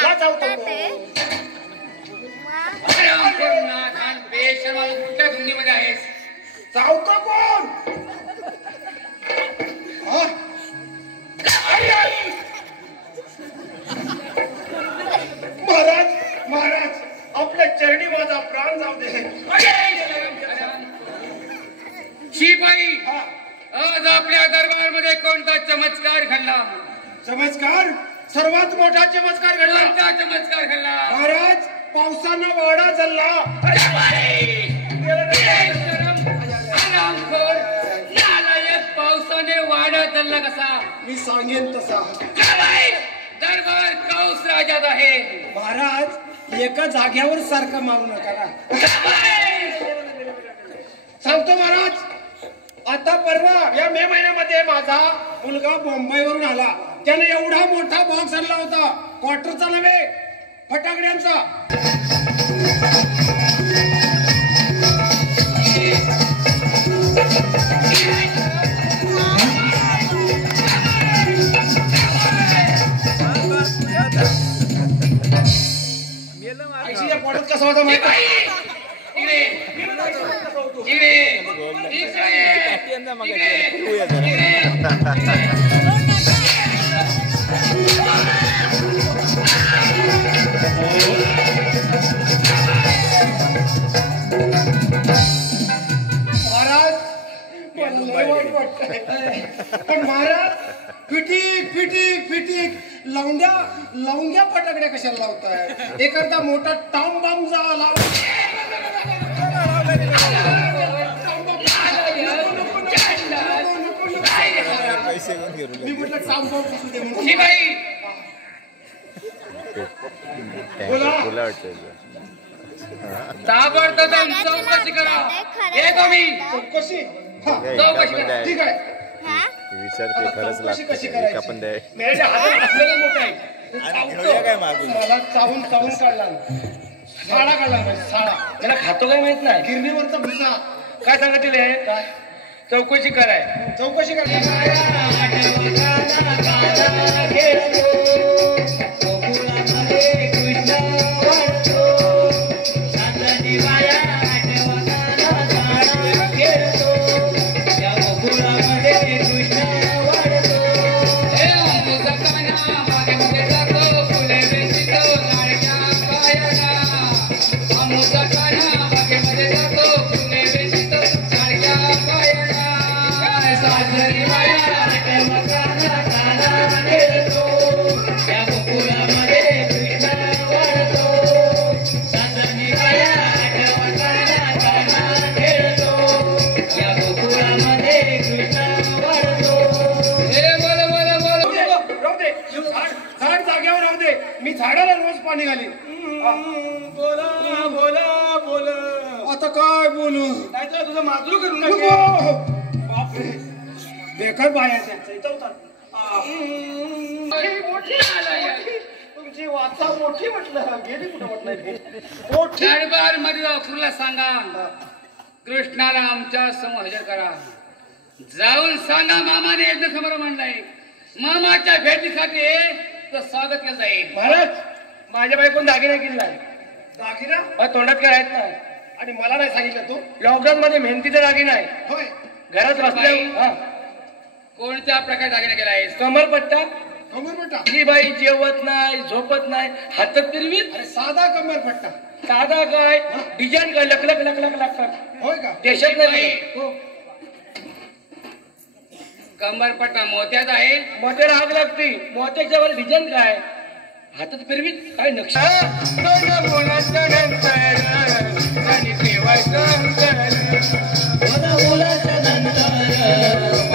ह्याला चावतो कुठल्या धुंदीमध्ये आहेस? चावतो कोण? महाराज महाराज आपल्या चरणी माझा प्राण जाऊ दे. शिपाई, आज आपल्या दरबारमध्ये कोणता चमत्कार घडला? चमत्कार? सर्वात मोठा चमत्कार घडला. कोणता चमत्कार घडला? महाराज पावसानं वाडा चालला. पावसाने वाडा चालला कसा? मी सांगेन तसा. दरबार कौस राजात आहे. महाराज एका जाग्यावर सारखं मागू नका ना. सांगतो महाराज, आता परवा या मे महिन्यामध्ये माझा मुलगा मुंबईवरून आला. त्याने एवढा मोठा बॉक्स आणला होता, क्वार्टरचा नव्हे, फटाकड्यांचा. पडत कसा होता माहिती? महाराज पण महाराज फिटिक फिटिक फिटिक लवंग्या फटाकड्या कशाला लावताय? एखादा मोठा टाम बाम लावा. मी म्हटलं टाम बाम पुसू दे म्हणून. बोला ताबडतोब चौकशी करा. चौकशी ठीक आहे. विचारते खरंच लागतं का पण मेऱ्या हातात असलेलं मोठं आहे. काय मागून मला चावून काढला, साडा काढला पाहिजे. साडा त्याला खातो काय माहित नाही. गिरणीवरचा भुसा काय सांगितलेले आहे? काय चौकशी कराय? चौकशी मी झाडाला रोज पाणी घाली. बोला बोला बोला. आता काय बोलू? नाहीतर तुझं माजरू करू नका. बापरे, बेकार बाया तुमची वाचा मोठी म्हटलं. गेली कुठं म्हटलं? मोठी दरबार मध्ये अफरूला सांगा कृष्णाला आमच्या समोर हजर करा. जाऊन सांगा मामाने यज्ञ समारंभ म्हणलाय. मामाच्या भेटीसाठी स्वागत केलं जाईल. महाराज माझ्या बायकोन दागिना केलाय. दागिना तोंडात काय आहेत ना? आणि मला नाही सांगितलं तू? लॉकडाऊन मध्ये मेहनतीचा दागिना आहे. होय, घरात रस्त्या. कोणत्या प्रकारे दागिना केला आहे? कमरपट्टा. कमरपट्टा ही बाई जेवत नाही, झोपत नाही, हातात फिरवीत. अरे साधा कमरपट्टा. साधा काय? डिझाईन काय? लखलख लखलख लागतात. होय का? देशात नाही. कमरपट्टा मोत्यात आहे. मोत्याला आग लागते. मोत्याच्या वर डिझाईन काय? हातात फिरवीत काय नक्षा? बोलायचं नंतर आणि ठेवायचं बोलायचं नंतर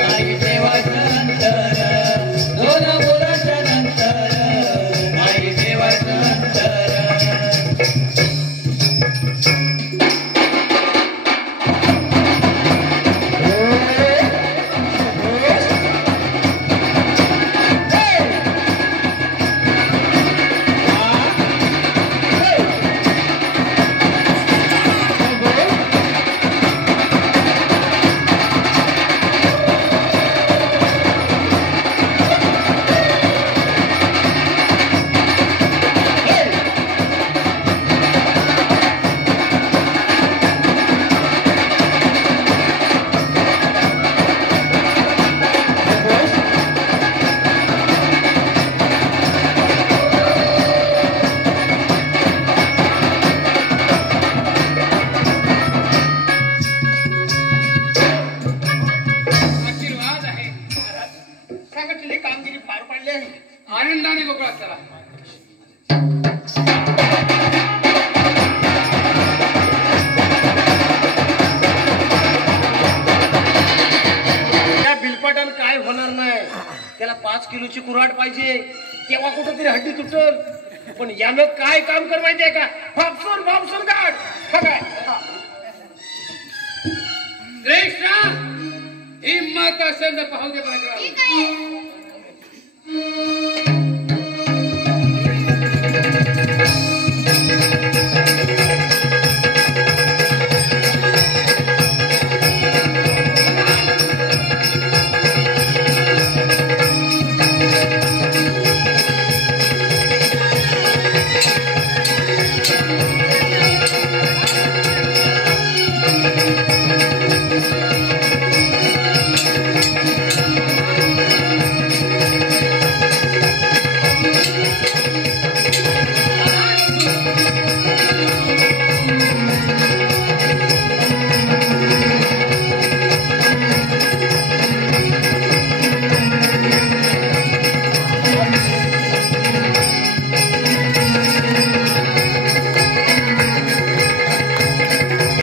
आणि ठेवायचं नंतर. बोलायचं नंतर आणि ठेवायचं नंतर. कुऱ्हाड पाहिजे तेव्हा कुठं तरी हड्डी तुटल. पण यानं काय काम कर माहितीये का? फापसून काढ. काय कृष्णा हिम्मत असेल तर पाहू दे प्रकार.